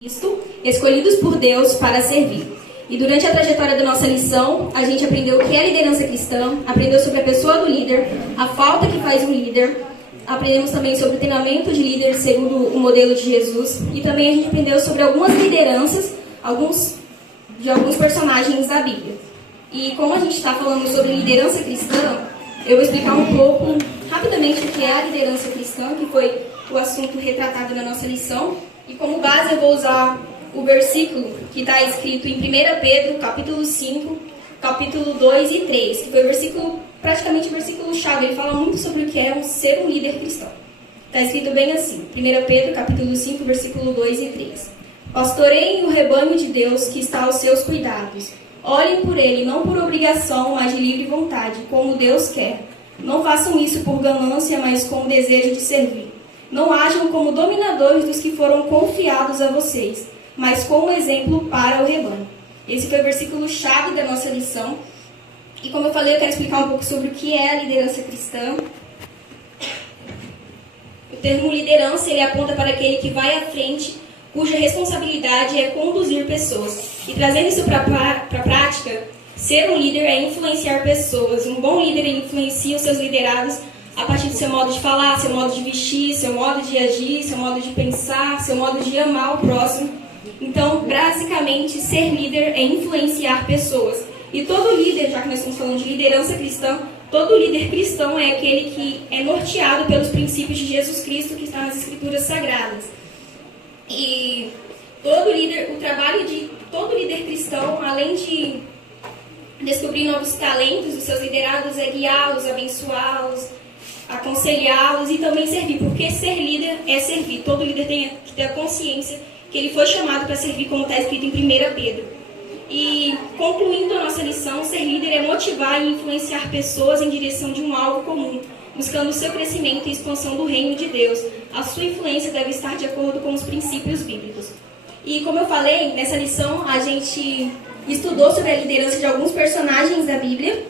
Cristo, escolhidos por Deus para servir. E durante a trajetória da nossa lição, a gente aprendeu o que é liderança cristã, aprendeu sobre a pessoa do líder, a falta que faz um líder, aprendemos também sobre o treinamento de líder segundo o modelo de Jesus, e também a gente aprendeu sobre algumas lideranças, de alguns personagens da Bíblia. E como a gente está falando sobre liderança cristã, eu vou explicar um pouco, rapidamente, o que é a liderança cristã, que foi o assunto retratado na nossa lição. E como base eu vou usar o versículo que está escrito em 1 Pedro, capítulo 5, capítulo 2 e 3, que foi praticamente o versículo-chave. Ele fala muito sobre o que é ser um líder cristão. Está escrito bem assim, 1 Pedro, capítulo 5, versículo 2 e 3. Pastoreiem o rebanho de Deus que está aos seus cuidados. Olhem por ele, não por obrigação, mas de livre vontade, como Deus quer. Não façam isso por ganância, mas com o desejo de servir. Não ajam como dominadores dos que foram confiados a vocês, mas como exemplo para o rebanho. Esse foi o versículo-chave da nossa lição. E como eu falei, eu quero explicar um pouco sobre o que é a liderança cristã. O termo liderança, ele aponta para aquele que vai à frente, cuja responsabilidade é conduzir pessoas. E trazendo isso para a prática, ser um líder é influenciar pessoas. Um bom líder influencia os seus liderados a partir do seu modo de falar, seu modo de vestir, seu modo de agir, seu modo de pensar, seu modo de amar o próximo. Então, basicamente, ser líder é influenciar pessoas. E todo líder, já que nós estamos falando de liderança cristã, todo líder cristão é aquele que é norteado pelos princípios de Jesus Cristo que está nas Escrituras Sagradas. E o trabalho de todo líder cristão, além de descobrir novos talentos dos seus liderados, é guiá-los, abençoá-los, aconselhá-los e também servir, porque ser líder é servir. Todo líder tem que ter a consciência que ele foi chamado para servir, como está escrito em 1 Pedro. E, concluindo a nossa lição, ser líder é motivar e influenciar pessoas em direção de um alvo comum, buscando o seu crescimento e expansão do reino de Deus. A sua influência deve estar de acordo com os princípios bíblicos. E, como eu falei, nessa lição a gente estudou sobre a liderança de alguns personagens da Bíblia.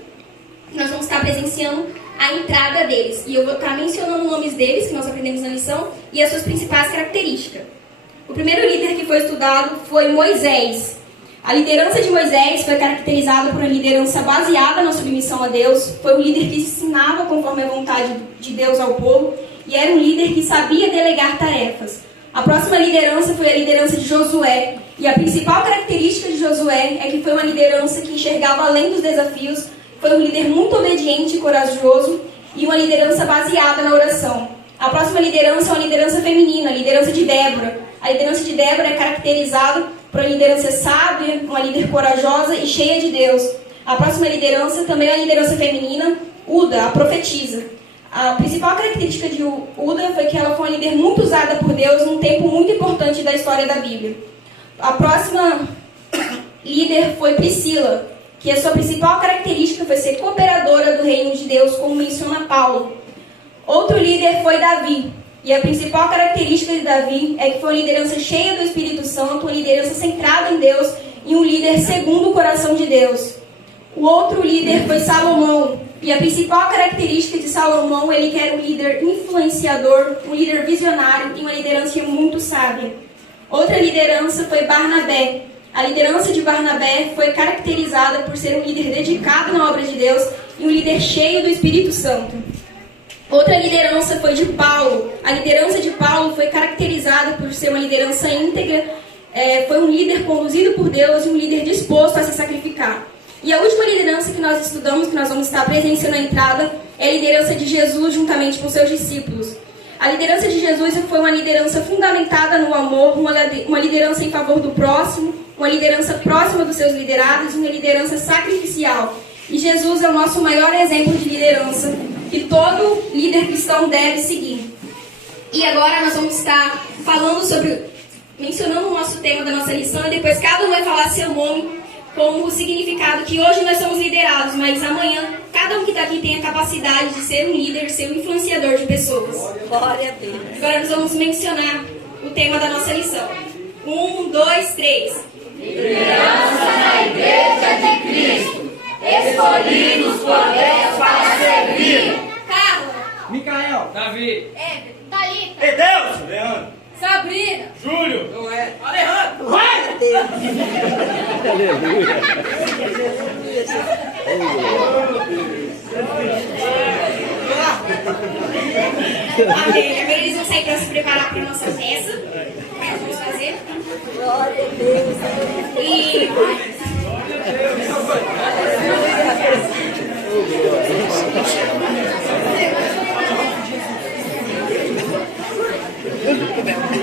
Nós vamos estar presenciando a entrada deles. E eu vou estar mencionando os nomes deles, que nós aprendemos na lição, e as suas principais características. O primeiro líder que foi estudado foi Moisés. A liderança de Moisés foi caracterizada por uma liderança baseada na submissão a Deus. Foi um líder que ensinava conforme a vontade de Deus ao povo, e era um líder que sabia delegar tarefas. A próxima liderança foi a liderança de Josué. E a principal característica de Josué é que foi uma liderança que enxergava além dos desafios. Foi um líder muito obediente e corajoso e uma liderança baseada na oração. A próxima liderança é uma liderança feminina, a liderança de Débora. A liderança de Débora é caracterizada por uma liderança sábia, uma líder corajosa e cheia de Deus. A próxima liderança também é uma liderança feminina, Uda, a profetisa. A principal característica de Uda foi que ela foi uma líder muito usada por Deus num tempo muito importante da história da Bíblia. A próxima líder foi Priscila, que a sua principal característica foi ser cooperadora do reino de Deus, como menciona Paulo. Outro líder foi Davi, e a principal característica de Davi é que foi uma liderança cheia do Espírito Santo, uma liderança centrada em Deus e um líder segundo o coração de Deus. O outro líder foi Salomão, e a principal característica de Salomão é que era um líder influenciador, um líder visionário e uma liderança muito sábia. Outra liderança foi Barnabé. A liderança de Barnabé foi caracterizada por ser um líder dedicado na obra de Deus e um líder cheio do Espírito Santo. Outra liderança foi de Paulo. A liderança de Paulo foi caracterizada por ser uma liderança íntegra, foi um líder conduzido por Deus e um líder disposto a se sacrificar. E a última liderança que nós estudamos, que nós vamos estar presenciando na entrada, é a liderança de Jesus juntamente com seus discípulos. A liderança de Jesus foi uma liderança fundamentada no amor, uma liderança em favor do próximo, uma liderança próxima dos seus liderados e uma liderança sacrificial. E Jesus é o nosso maior exemplo de liderança que todo líder cristão deve seguir. E agora nós vamos estar mencionando o nosso tema da nossa lição, e depois cada um vai falar seu nome com o significado que hoje nós somos liderados, mas amanhã cada um que está aqui tem a capacidade de ser um líder, ser um influenciador de pessoas. Glória a Deus. Agora nós vamos mencionar o tema da nossa lição. 1, 2, 3. Liderança na Igreja de Cristo, escolhidos por Deus para servir. Carla, Micael, Davi, Éder, Thalita, Edeus, Leandro, Sabrina, Júlio, Noé, Alejandro. Amém. Agora eles vão sair para se preparar para a nossa festa. Nós vamos fazer. E